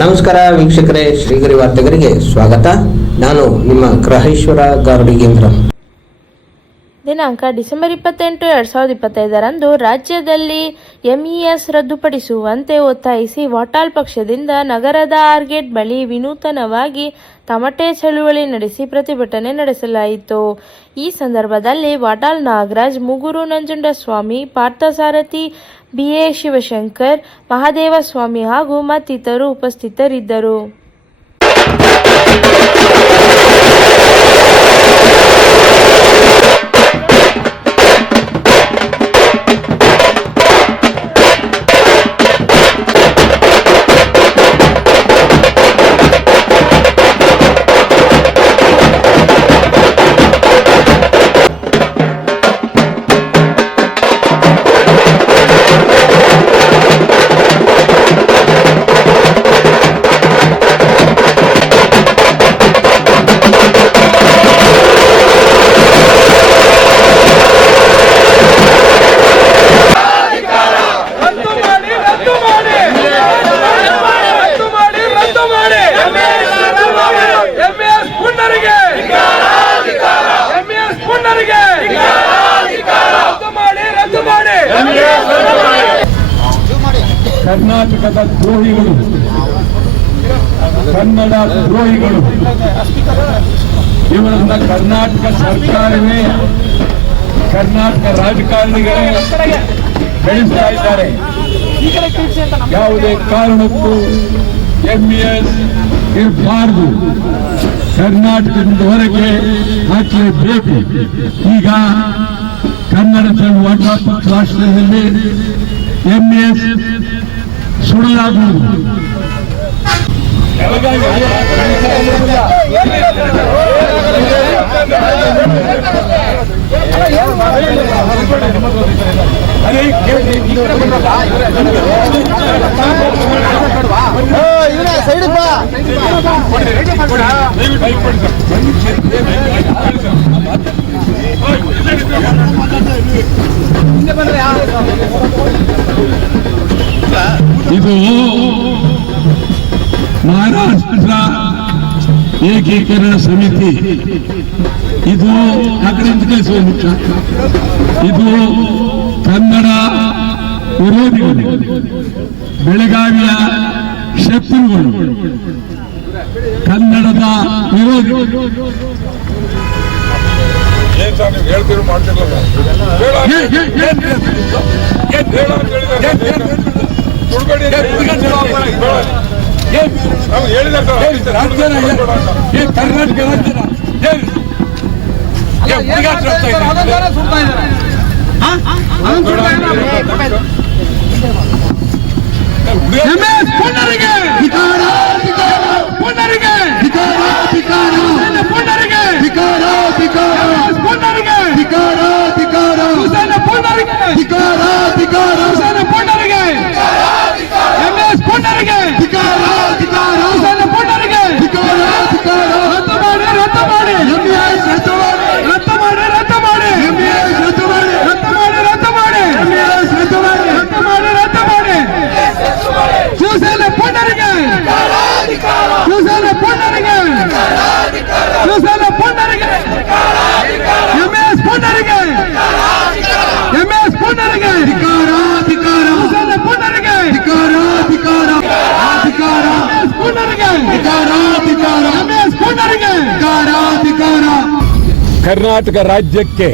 ನಮಸ್ಕಾರ ವೀಕ್ಷಕರೇ, ಶ್ರೀಗರಿ ವಾರ್ತೆಗರಿಗೆ ಸ್ವಾಗತ. ನಾನು ನಿಮ್ಮ ಗ್ರಹೇಶ್ವರ ಗಾರ್ಡಿಗೇಂದ್ರ. ದಿನಾಂಕ ಡಿಸೆಂಬರ್ 28, 2025ರಂದು ರಾಜ್ಯದಲ್ಲಿ ಎಂಇಎಸ್ ರದ್ದುಪಡಿಸುವಂತೆ ಒತ್ತಾಯಿಸಿ ವಾಟಾಳ್ ಪಕ್ಷದಿಂದ ನಗರದ ಆರ್ಗೇಟ್ ಬಳಿ ವಿನೂತನವಾಗಿ ತಮಟೆ ಚಳುವಳಿ ನಡೆಸಿ ಪ್ರತಿಭಟನೆ ನಡೆಸಲಾಯಿತು. ಈ ಸಂದರ್ಭದಲ್ಲಿ ವಾಟಾಳ್ ನಾಗರಾಜ್, ಮುಗೂರು ನಂಜುಂಡಸ್ವಾಮಿ, ಪಾರ್ಥಸಾರಥಿ, ಬಿಎ ಶಿವಶಂಕರ್, ಮಹಾದೇವಸ್ವಾಮಿ ಹಾಗೂ ಮತ್ತಿತರರು ಉಪಸ್ಥಿತರಿದ್ದರು. ಕರ್ನಾಟಕದ ದ್ರೋಹಿಗಳು, ಕನ್ನಡ ದ್ರೋಹಿಗಳು, ಇವರನ್ನ ಕರ್ನಾಟಕ ಸರ್ಕಾರವೇ, ಕರ್ನಾಟಕ ರಾಜಕಾರಣಿಗಳೇ ಬೆಳೆಸ್ತಾ ಇದ್ದಾರೆ. ಯಾವುದೇ ಕಾರಣಕ್ಕೂ ಎಂಇಎಸ್ ಇರಬಾರದು, ಕರ್ನಾಟಕದಿಂದ ಹೊರಗೆ ಹಾಕಲೇಬೇಕು. ಈಗ ಕನ್ನಡ ಚಳವಳಿ ರಾಷ್ಟ್ರದಲ್ಲಿ ಎಂಇಎಸ್ ಸುಳ್ಳಾಗುವುದು. ಇದು ಮಹಾರಾಷ್ಟ್ರ ಏಕೀಕರಣ ಸಮಿತಿ, ಇದು ಇದು ಕನ್ನಡ ವಿರೋಧಿಗಳು, ಬೆಳಗಾವಿಯ ಶತ್ರುಗಳು, ಕನ್ನಡದ ವಿರೋಧಿಗಳು. ಹೇಳ್ತಿರೋ ಮಾಡ್ತಿರ್ಲಿಲ್ಲ ಕರ್ನಾಟಕ ಕರ್ನಾಟಕ ರಾಜ್ಯಕ್ಕೆ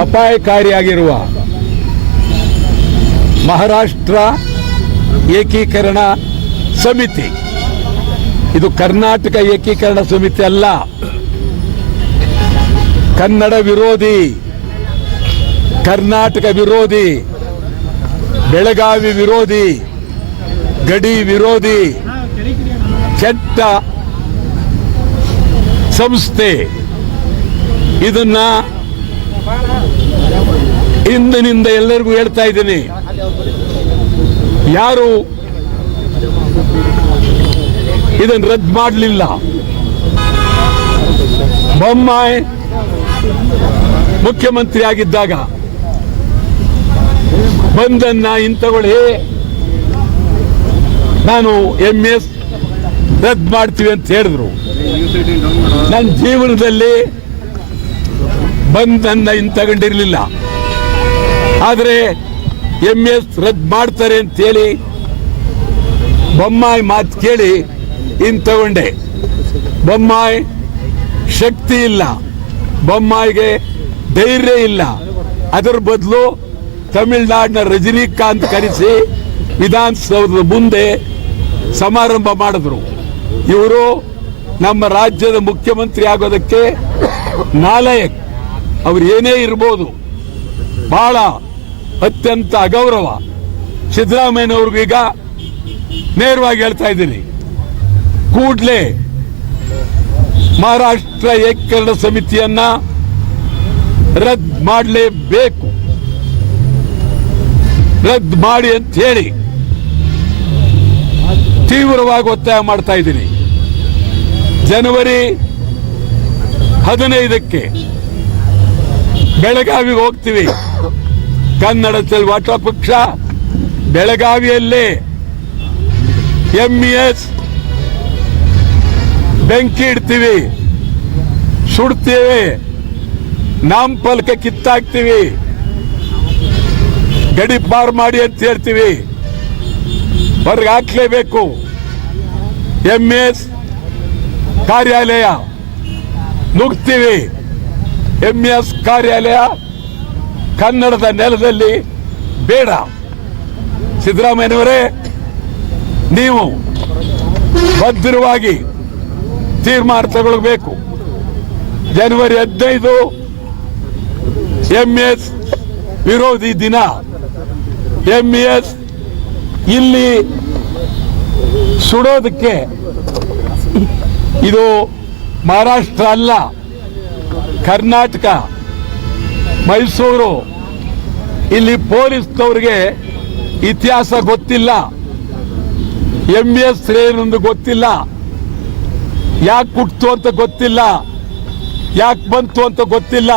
ಅಪಾಯಕಾರಿಯಾಗಿರುವ ಮಹಾರಾಷ್ಟ್ರ ಏಕೀಕರಣ ಸಮಿತಿ, ಇದು ಕರ್ನಾಟಕ ಏಕೀಕರಣ ಸಮಿತಿ ಅಲ್ಲ, ಕನ್ನಡ ವಿರೋಧಿ, ಕರ್ನಾಟಕ ವಿರೋಧಿ, ಬೆಳಗಾವಿ ವಿರೋಧಿ, ಗಡಿ ವಿರೋಧಿ ಕೆಟ್ಟ ಸಂಸ್ಥೆ. ಇದನ್ನ ಇಂದಿನಿಂದ ಎಲ್ಲರಿಗೂ ಹೇಳ್ತಾ ಇದ್ದೀನಿ, ಯಾರು ಇದನ್ನು ರದ್ದು ಮಾಡಲಿಲ್ಲ. ಬೊಮ್ಮಾಯಿ ಮುಖ್ಯಮಂತ್ರಿ ಆಗಿದ್ದಾಗ ಬಂದನ್ನ ಹಿಂತಗೊಳ್ಳಿ, ನಾನು MES ರದ್ದು ಮಾಡ್ತೀವಿ ಅಂತ ಹೇಳಿದ್ರು. ನನ್ನ ಜೀವನದಲ್ಲಿ ಬಂದ್ ನನ್ನ ತಗೊಂಡಿರ್ಲಿಲ್ಲ. ಆದರೆ MES ರದ್ದು ಮಾಡ್ತಾರೆ ಅಂತೇಳಿ ಬೊಮ್ಮಾಯಿ ಮಾತು ಕೇಳಿ ತಗೊಂಡೆ. ಬೊಮ್ಮಾಯಿ ಶಕ್ತಿ ಇಲ್ಲ, ಬೊಮ್ಮಾಯಿಗೆ ಧೈರ್ಯ ಇಲ್ಲ. ಅದರ ಬದಲು ತಮಿಳುನಾಡಿನ ರಜನಿಕಾಂತ್ ಕರೆಸಿ ವಿಧಾನಸೌಧದ ಮುಂದೆ ಸಮಾರಂಭ ಮಾಡಿದ್ರು. ಇವರು ನಮ್ಮ ರಾಜ್ಯದ ಮುಖ್ಯಮಂತ್ರಿ ಆಗೋದಕ್ಕೆ ನಾಲಾಯಕ್. ಅವ್ರು ಏನೇ ಇರ್ಬೋದು, ಬಹಳ ಅತ್ಯಂತ ಅಗೌರವ. ಸಿದ್ದರಾಮಯ್ಯನವ್ರಿಗೂ ಈಗ ನೇರವಾಗಿ ಹೇಳ್ತಾ ಇದ್ದೀನಿ, ಕೂಡಲೇ ಮಹಾರಾಷ್ಟ್ರ ಏಕೀಕರಣ ಸಮಿತಿಯನ್ನ ರದ್ದು ಮಾಡಲೇಬೇಕು, ರದ್ದು ಮಾಡಿ ಅಂತ ಹೇಳಿ ತೀವ್ರವಾಗಿ ಒತ್ತಾಯ ಮಾಡ್ತಾ ಇದ್ದೀನಿ. ಜನವರಿ 15ಕ್ಕೆ ಬೆಳಗಾವಿಗೆ ಹೋಗ್ತೀವಿ. ಕನ್ನಡ ಚಳವಳಿ ಪಕ್ಷ ಬೆಳಗಾವಿಯಲ್ಲೇ MES ಬೆಂಕಿ ಇಡ್ತೀವಿ, ಸುಡ್ತೀವಿ, ನಾಮಫಲಕ ಕಿತ್ತಾಕ್ತೀವಿ, ಗಡಿ ಪಾರ್ ಮಾಡಿ ಅಂತ ಹೇಳ್ತೀವಿ. ಹೊರಗೆ ಹಾಕ್ಲೇಬೇಕು. MES ಕಾರ್ಯಾಲಯ ನುಗ್ತೀವಿ. MES ಕಾರ್ಯಾಲಯ ಕನ್ನಡದ ನೆಲದಲ್ಲಿ ಬೇಡ. ಸಿದ್ದರಾಮಯ್ಯನವರೇ, ನೀವು ಭದ್ರವಾಗಿ ತೀರ್ಮಾನ ತಗೊಳ್ಬೇಕು. ಜನವರಿ 15 MES ವಿರೋಧಿ ದಿನ. MES ಇಲ್ಲಿ ಸುಡೋದಕ್ಕೆ ಇದು ಮಹಾರಾಷ್ಟ್ರ ಅಲ್ಲ, ಕರ್ನಾಟಕ, ಮೈಸೂರು. ಇಲ್ಲಿ ಪೊಲೀಸ್ನವ್ರಿಗೆ ಇತಿಹಾಸ ಗೊತ್ತಿಲ್ಲ, MES ಏನೊಂದು ಗೊತ್ತಿಲ್ಲ, ಯಾಕೆ ಹುಟ್ಟಿತು ಅಂತ ಗೊತ್ತಿಲ್ಲ, ಯಾಕೆ ಬಂತು ಅಂತ ಗೊತ್ತಿಲ್ಲ.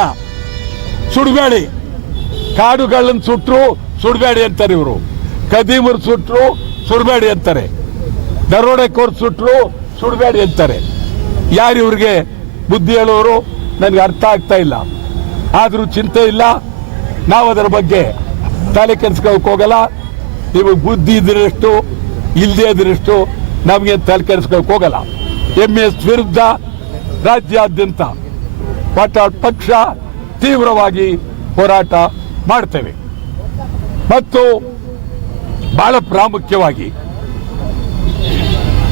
ಸುಡಬೇಡಿ, ಕಾಡುಗಳನ್ನು ಸುಟ್ಟರು ಸುಡಬೇಡಿ ಅಂತಾರೆ ಇವರು. ಕದೀಮರು ಸುಟ್ಟರು ಸುಡಬೇಡಿ ಅಂತಾರೆ, ದರೋಡೆಕೋರ್ ಸುಟ್ಟರು ಸುಡಬೇಡಿ ಅಂತಾರೆ. ಯಾರು ಇವ್ರಿಗೆ ಬುದ್ಧಿ ಹೇಳೋರು ನನಗೆ ಅರ್ಥ ಆಗ್ತಾ ಇಲ್ಲ. ಆದರೂ ಚಿಂತೆ ಇಲ್ಲ, ನಾವು ಅದರ ಬಗ್ಗೆ ತಲೆ ಕೆಡಿಸ್ಕೊಳ್ಳೋಕೆ ಹೋಗಲ್ಲ. ನಿಮಗೆ ಬುದ್ಧಿ ಇದ್ರಷ್ಟು ಇಲ್ಲದೆ ಇದ್ರಷ್ಟು ನಮಗೆ ತಲೆ ಕೆಡಿಸ್ಕೊಳ್ಳೋಕೆ ಹೋಗಲ್ಲ. MES ವಿರುದ್ಧ ರಾಜ್ಯಾದ್ಯಂತ ವಾಟಾಳ್ ಪಕ್ಷ ತೀವ್ರವಾಗಿ ಹೋರಾಟ ಮಾಡ್ತೇವೆ. ಮತ್ತು ಬಹಳ ಪ್ರಾಮುಖ್ಯವಾಗಿ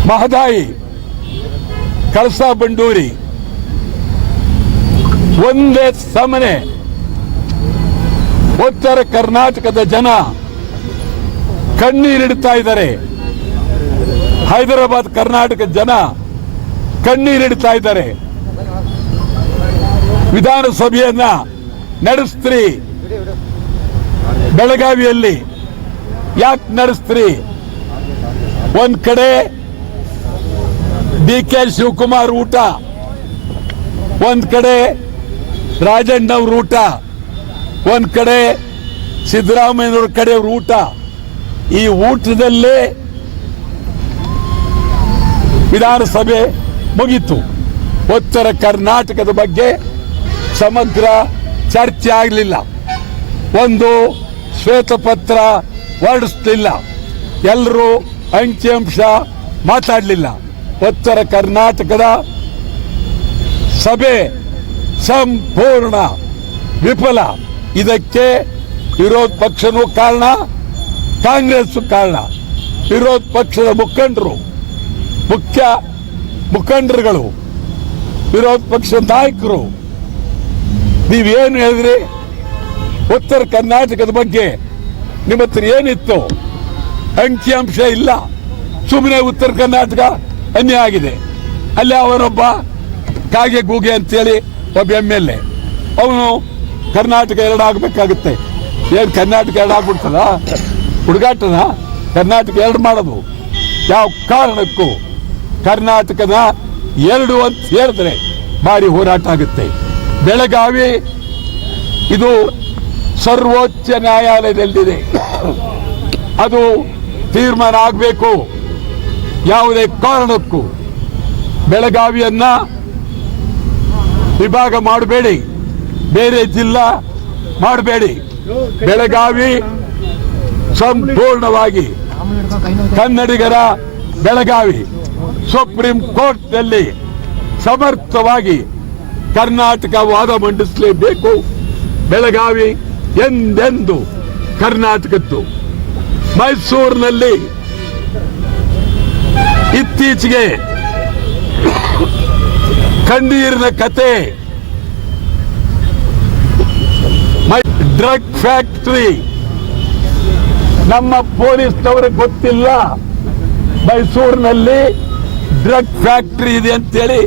ಮಹದಾಯಿ, ಕಳಸಾ ಬಂಡೂರಿ ಒಂದೇ ಸಮನೆ ಉತ್ತರ ಕರ್ನಾಟಕದ ಜನ ಕಣ್ಣೀರಿಡ್ತಾ ಇದ್ದಾರೆ. ಹೈದರಾಬಾದ್ ಕರ್ನಾಟಕದ ಜನ ಕಣ್ಣೀರಿಡ್ತಾ ಇದ್ದಾರೆ. ವಿಧಾನಸಭೆಯನ್ನ ನಡೆಸ್ತ್ರಿ, ಬೆಳಗಾವಿಯಲ್ಲಿ ಯಾಕೆ ನಡೆಸ್ತ್ರಿ? ಒಂದ್ ಕಡೆ DK ಶಿವಕುಮಾರ್ ಊಟ, ಒಂದ್ ಕಡೆ ರಾಜಣ್ಣವ್ರ ಊಟ, ಒಂದ್ ಕಡೆ ಸಿದ್ದರಾಮಯ್ಯನವ್ರ ಕಡೆಯವ್ರ ಊಟ. ಈ ಊಟದಲ್ಲೇ ವಿಧಾನಸಭೆ ಮುಗಿತು. ಉತ್ತರ ಕರ್ನಾಟಕದ ಬಗ್ಗೆ ಸಮಗ್ರ ಚರ್ಚೆ ಆಗಲಿಲ್ಲ. ಒಂದು ಶ್ವೇತಪತ್ರ ಹೊರಡಿಸಲಿಲ್ಲ. ಎಲ್ಲರೂ ಅಂಕಿಅಂಶ ಮಾತಾಡಲಿಲ್ಲ. ಉತ್ತರ ಕರ್ನಾಟಕದ ಸಭೆ ಸಂಪೂರ್ಣ ವಿಫಲ. ಇದಕ್ಕೆ ವಿರೋಧ ಪಕ್ಷನೂ ಕಾರಣ, ಕಾಂಗ್ರೆಸ್ ಕಾರಣ. ವಿರೋಧ ಪಕ್ಷದ ಮುಖಂಡರುಗಳು, ವಿರೋಧ ಪಕ್ಷದ ನಾಯಕರು, ನೀವೇನು ಹೇಳಿದ್ರಿ? ಉತ್ತರ ಕರ್ನಾಟಕದ ಬಗ್ಗೆ ನಿಮ್ಮ ಹತ್ರ ಏನಿತ್ತು? ಅಂಕಿಅಂಶ ಇಲ್ಲ. ಸುಮ್ಮನೆ ಉತ್ತರ ಕರ್ನಾಟಕ ಅನ್ಯಾಯ ಆಗಿದೆ. ಅಲ್ಲಿ ಅವನೊಬ್ಬ ಕಾಗೆ ಗೂಗೆ ಅಂತೇಳಿ ಒಬ್ಬ MLA, ಅವನು ಕರ್ನಾಟಕ ಎರಡಾಗಬೇಕಾಗುತ್ತೆ. ಏನು ಕರ್ನಾಟಕ ಎರಡಾಗ್ಬಿಡ್ತದ? ಹುಡುಗಾಟನ ಕರ್ನಾಟಕ ಎರಡು ಮಾಡೋದು? ಯಾವ ಕಾರಣಕ್ಕೂ ಕರ್ನಾಟಕದ ಎರಡು ಅಂತ ಹೇಳಿದ್ರೆ ಭಾರಿ ಹೋರಾಟ ಆಗುತ್ತೆ. ಬೆಳಗಾವಿ ಇದು ಸರ್ವೋಚ್ಚ ನ್ಯಾಯಾಲಯದಲ್ಲಿದೆ. ಅದು ತೀರ್ಮಾನ ಆಗಬೇಕು. ಯಾವುದೇ ಕಾರಣಕ್ಕೂ ಬೆಳಗಾವಿಯನ್ನ ವಿಭಾಗ ಮಾಡಬೇಡಿ, ಬೇರೆ ಜಿಲ್ಲಾ ಮಾಡಬೇಡಿ. ಬೆಳಗಾವಿ ಸಂಪೂರ್ಣವಾಗಿ ಕನ್ನಡಿಗರ ಬೆಳಗಾವಿ. ಸುಪ್ರೀಂ ಕೋರ್ಟ್ನಲ್ಲಿ ಸಮರ್ಥವಾಗಿ ಕರ್ನಾಟಕ ವಾದ ಮಂಡಿಸಲೇಬೇಕು. ಬೆಳಗಾವಿ ಎಂದೆಂದು ಕರ್ನಾಟಕದ್ದು. ಮೈಸೂರಿನಲ್ಲಿ ಇತ್ತೀಚೆಗೆ ಕಣ್ಣೀರಿನ ಕತೆ, ಡ್ರಗ್ ಫ್ಯಾಕ್ಟರಿ, ನಮ್ಮ ಪೊಲೀಸ್ನವರಿಗೆ ಗೊತ್ತಿಲ್ಲ ಮೈಸೂರಿನಲ್ಲಿ ಡ್ರಗ್ ಫ್ಯಾಕ್ಟರಿ ಇದೆ ಅಂತೇಳಿ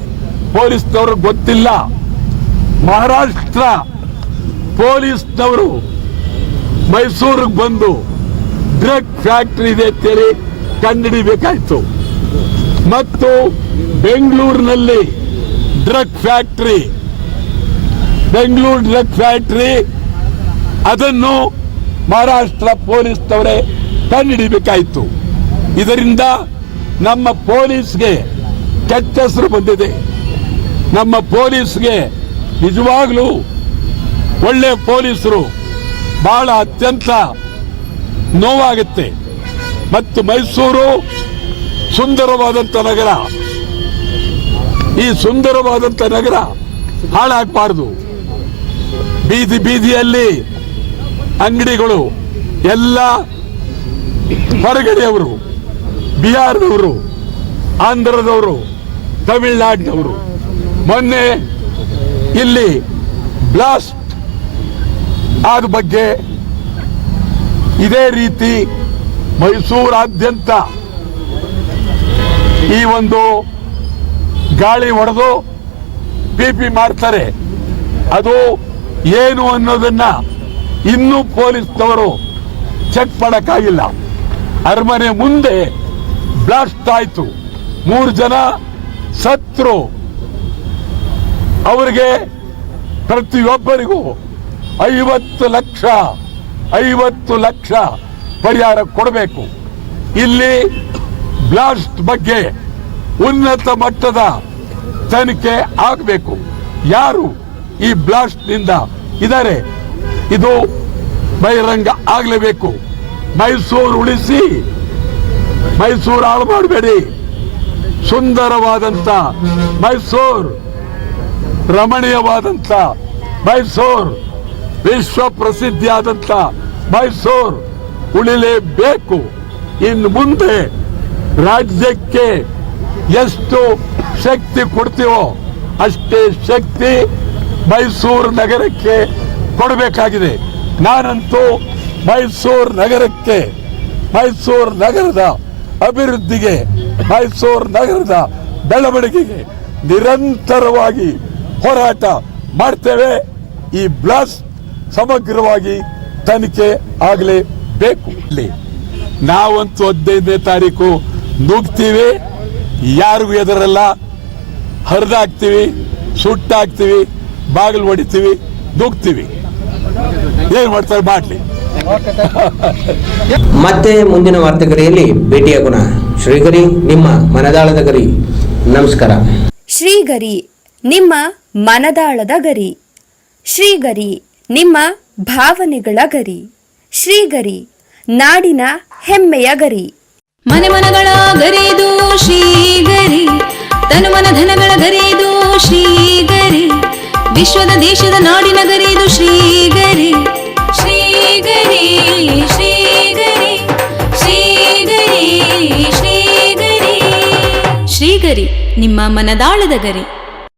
ಪೊಲೀಸ್ನವ್ರಿಗೆ ಗೊತ್ತಿಲ್ಲ. ಮಹಾರಾಷ್ಟ್ರ ಪೊಲೀಸ್ನವರು ಮೈಸೂರಿಗೆ ಬಂದು ಡ್ರಗ್ ಫ್ಯಾಕ್ಟರಿ ಇದೆ ಅಂತೇಳಿ ಕಂಡುಹಿಡಿಬೇಕಾಯ್ತು. ಮತ್ತು ಬೆಂಗಳೂರಿನಲ್ಲಿ drug factory, Bengaluru drug factory, ಅದನ್ನು ಮಹಾರಾಷ್ಟ್ರ ಪೊಲೀಸ್ನವರೇ ಕಂಡುಹಿಡಿಬೇಕಾಯ್ತು. ಇದರಿಂದ ನಮ್ಮ ಪೊಲೀಸ್ಗೆ ಕೆಟ್ಟ ಹೆಸರು ಬಂದಿದೆ. ನಮ್ಮ ಪೊಲೀಸ್ಗೆ ನಿಜವಾಗ್ಲೂ ಒಳ್ಳೆ ಪೊಲೀಸರು ಬಹಳ ಅತ್ಯಂತ ನೋವಾಗುತ್ತೆ. ಮತ್ತು ಮೈಸೂರು ಸುಂದರವಾದಂಥ ನಗರ. ಈ ಸುಂದರವಾದಂಥ ನಗರ ಹಾಳಾಗಬಾರದು. ಬೀದಿ ಬೀದಿಯಲ್ಲಿ ಅಂಗಡಿಗಳು ಎಲ್ಲ ಹೊರಗಡೆಯವರು, ಬಿಹಾರದವರು, ಆಂಧ್ರದವರು, ತಮಿಳುನಾಡಿನವರು. ಮೊನ್ನೆ ಇಲ್ಲಿ ಬ್ಲಾಸ್ಟ್ ಆದ ಬಗ್ಗೆ ಇದೇ ರೀತಿ ಮೈಸೂರಾದ್ಯಂತ ಈ ಒಂದು ಗಾಳಿ ಹೊಡೆದು ಪಿಪಿ ಮಾಡ್ತಾರೆ. ಅದು ಏನು ಅನ್ನೋದನ್ನ ಇನ್ನೂ ಪೊಲೀಸ್ನವರು ಚೆಕ್ ಮಾಡಕ್ಕಾಗಿಲ್ಲ. ಅರಮನೆ ಮುಂದೆ ಬ್ಲಾಸ್ಟ್ ಆಯ್ತು, 3 ಜನ ಸತ್ರು. ಅವರಿಗೆ ಪ್ರತಿಯೊಬ್ಬರಿಗೂ 50 ಲಕ್ಷ ಪರಿಹಾರ ಕೊಡಬೇಕು. ಇಲ್ಲಿ ಬ್ಲಾಸ್ಟ್ ಬಗ್ಗೆ ಉನ್ನತ ಮಟ್ಟದ ತನಿಖೆ ಆಗಬೇಕು. ಯಾರು ಈ ಬ್ಲಾಸ್ಟ್ ನಿಂದ ಇದ್ದಾರೆ, ಇದು ಬಹಿರಂಗ ಆಗಲೇಬೇಕು. ಮೈಸೂರು ಉಳಿಸಿ, ಮೈಸೂರು ಹಾಳು ಮಾಡಬೇಡಿ. ಸುಂದರವಾದಂತ ಮೈಸೂರು, ರಮಣೀಯವಾದಂತ ಮೈಸೂರು, ವಿಶ್ವ ಪ್ರಸಿದ್ಧಿಯಾದಂತ ಮೈಸೂರು ಉಳಿಲೇಬೇಕು. ಇನ್ನು ಮುಂದೆ ರಾಜ್ಯಕ್ಕೆ ಎಷ್ಟು ಶಕ್ತಿ ಕೊಡ್ತೀವೋ ಅಷ್ಟೇ ಶಕ್ತಿ ಮೈಸೂರು ನಗರಕ್ಕೆ ಕೊಡಬೇಕಾಗಿದೆ. ನಾನಂತೂ ಮೈಸೂರು ನಗರಕ್ಕೆ, ಮೈಸೂರು ನಗರದ ಅಭಿವೃದ್ಧಿಗೆ, ಮೈಸೂರು ನಗರದ ಬೆಳವಣಿಗೆಗೆ ನಿರಂತರವಾಗಿ ಹೋರಾಟ ಮಾಡ್ತೇವೆ. ಈ ಬ್ಲಾಸ್ಟ್ ಸಮಗ್ರವಾಗಿ ತನಿಖೆ ಆಗಲೇಬೇಕು. ನಾವಂತೂ 15ನೇ ತಾರೀಕು ನುಗ್ತೀವಿ, ಯಾರಿಗೂ ಎದುರಲ್ಲ, ಹರಿದಾಕ್ತೀವಿ, ಸುಟ್ಟಾಕ್ತೀವಿ, ಬಾಗಿಲು ಹೊಡಿತೀವಿ, ನುಗ್ತೀವಿ. ಏನ್ ಮಾಡ್ತಾರೆ ಮಾಡ್ಲಿ. ಮತ್ತೆ ಮುಂದಿನ ವಾರ್ತೆಗರಿಯಲ್ಲಿ ಭೇಟಿಯಾಗೋಣ. ಶ್ರೀಗರಿ, ನಿಮ್ಮ ಮನದಾಳದ ಗರಿ. ನಮಸ್ಕಾರ. ಶ್ರೀಗರಿ, ನಿಮ್ಮ ಮನದಾಳದ ಗರಿ. ಶ್ರೀಗರಿ, ನಿಮ್ಮ ಭಾವನೆಗಳ ಗರಿ. ಶ್ರೀಗರಿ, ನಾಡಿನ ಹೆಮ್ಮೆಯ ಗರಿ. ಮನೆ ಮನಗಳ ಗರಿದು ಶ್ರೀಗರಿ, ತನು ಮನ ಧನಗಳ ಗರಿದು ಶ್ರೀಗರಿ, ವಿಶ್ವದ ದೇಶದ ನಾಡಿನ ಗರಿದು ಶ್ರೀಗರಿ. ಶ್ರೀಗರಿ ಶ್ರೀಗರಿ ಶ್ರೀಗರಿ ಶ್ರೀಗರಿ ಶ್ರೀಗರಿ, ನಿಮ್ಮ ಮನದಾಳದ ಗರಿ.